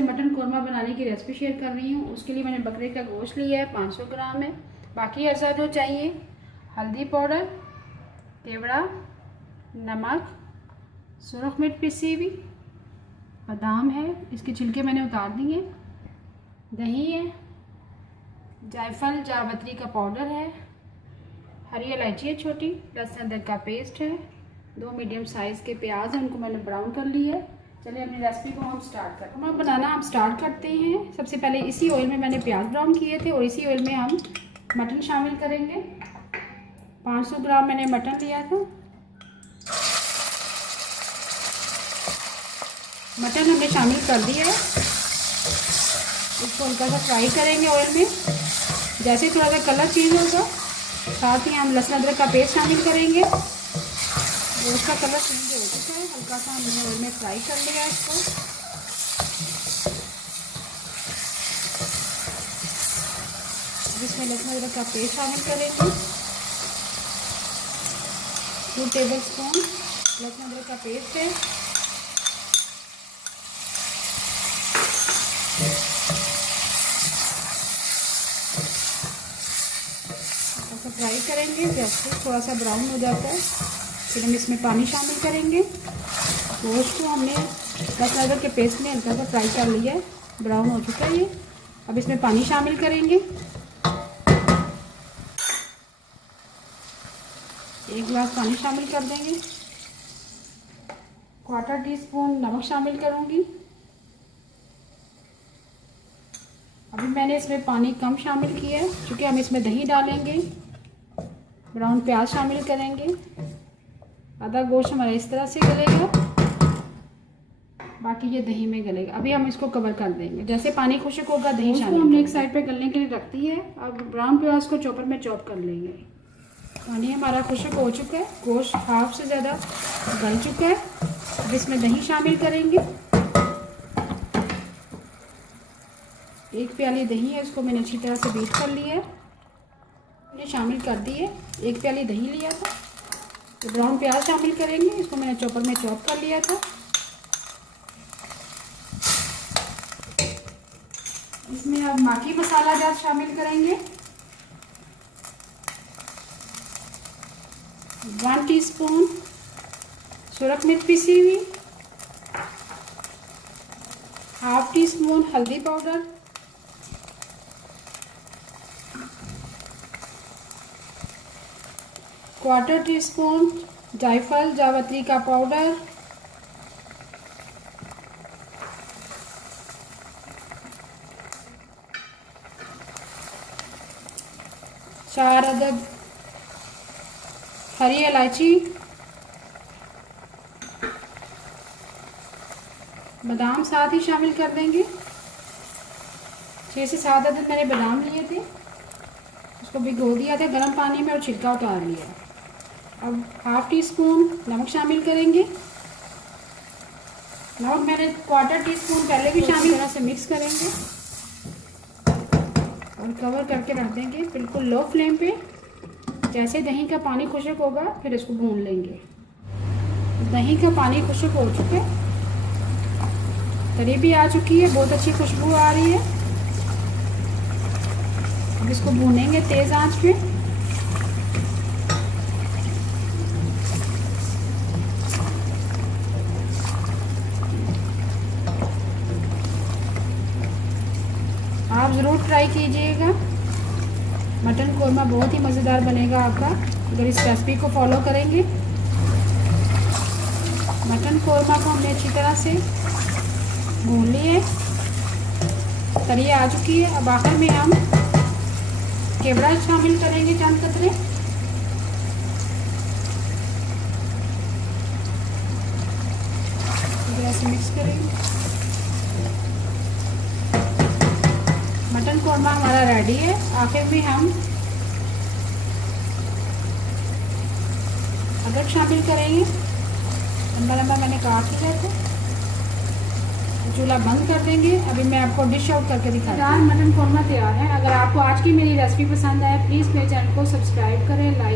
से मटन कौरमा बनाने की रेसिपी शेयर कर रही हूँ। उसके लिए मैंने बकरे का गोश्त लिया है, 500 ग्राम है। बाकी अज़ा जो चाहिए, हल्दी पाउडर, केवड़ा, नमक, सुरख मिर्च पिसी हुई, बादाम है, इसके छिलके मैंने उतार दिए, दही है, जायफल जावित्री का पाउडर है, हरी इलायची है छोटी, लहसुन अदरक का पेस्ट है, 2 मीडियम साइज़ के प्याज हैं, उनको मैंने ब्राउन कर लिया है। चलिए अपनी रेसिपी को हम स्टार्ट करते हैं। बनाना हम स्टार्ट करते हैं। सबसे पहले इसी ऑयल में मैंने प्याज ब्राउन किए थे और इसी ऑयल में हम मटन शामिल करेंगे। 500 ग्राम मैंने मटन लिया था। मटन हमने शामिल कर दिया है। इसको हल्का सा फ्राई करेंगे ऑयल में। जैसे थोड़ा सा कलर चेंज होगा, साथ ही हम लहसुन अदरक का पेस्ट शामिल करेंगे। उसका कलर चेंज हो चुका है, हल्का सा हमने ऑयल में फ्राई कर लिया है इसको। इसमें लहसुन अदरक का पेस्ट शामिल करेंगे। 2 टेबलस्पून लहसुन अदरक का पेस्ट है। फ्राई करेंगे। जैसे थोड़ा सा ब्राउन हो जाता है फिर हम इसमें पानी शामिल करेंगे। गोश्त को हमने लहसुन अदरक के पेस्ट में हल्का सा फ्राई कर लिया है, ब्राउन हो चुका है ये। अब इसमें पानी शामिल करेंगे। 1 गिलास पानी शामिल कर देंगे। 1/4 टीस्पून नमक शामिल करूँगी। अभी मैंने इसमें पानी कम शामिल किया है क्योंकि हम इसमें दही डालेंगे, ब्राउन प्याज शामिल करेंगे। आधा गोश्त हमारा इस तरह से गलेगा, बाकी ये दही में गलेगा। अभी हम इसको कवर कर देंगे। जैसे पानी खुश्क होगा दही शामिल हमने एक साइड पे गलने के लिए रख दी है। अब ब्राउन प्याज को चॉपर में चॉप कर लेंगे। पानी हमारा खुश्क हो चुका है, गोश्त हाफ से ज़्यादा गल चुका है। अब इसमें दही शामिल करेंगे। 1 प्याली दही है, इसको मैंने अच्छी तरह से बीट कर लिया है, मैंने शामिल कर दी है। 1 प्याली दही लिया था। तो ब्राउन प्याज शामिल करेंगे, इसको मैंने चॉपर में चॉप कर लिया था। इसमें अब माकी मसाला जात शामिल करेंगे। 1 टीस्पून सुरख मिर्च पिसी हुई, 1/2 टीस्पून हल्दी पाउडर, 1/4 टीस्पून जायफल जावित्री का पाउडर, 4 अदद हरी इलायची, बादाम साथ ही शामिल कर देंगे। 6 से 7 अदद मैंने बादाम लिए थे, उसको भिगो दिया था गर्म पानी में और छिलका उतार लिया। अब 1/2 टीस्पून नमक शामिल करेंगे। नमक मैंने 1/4 टीस्पून पहले भी शामिल तरह से मिक्स करेंगे और कवर करके रख देंगे बिल्कुल लो फ्लेम पे। जैसे दही का पानी खुश्क होगा फिर इसको भून लेंगे। दही का पानी खुश्क हो चुका है, तरी भी आ चुकी है, बहुत अच्छी खुशबू आ रही है। अब इसको भूनेंगे तेज़ आंच पे। आप ज़रूर ट्राई कीजिएगा। मटन कौरमा बहुत ही मज़ेदार बनेगा आपका अगर इस रेसिपी को फॉलो करेंगे। मटन कौरमा को हमने अच्छी तरह से भून लिए, तरी आ चुकी है। अब आखिर में हम केवड़ा शामिल करेंगे, चंद कतरे। ऐसे मिक्स करेंगे। मटन कौरमा हमारा रेडी है। आखिर में हम अदरक शामिल करेंगे, लंबा लंबा मैंने काट लिया था। चूल्हा बंद कर देंगे। अभी मैं आपको डिश आउट करके दिखाती हूँ। मटन कौरमा तैयार है। अगर आपको आज की मेरी रेसिपी पसंद आए प्लीज़ मेरे चैनल को सब्सक्राइब करें, लाइक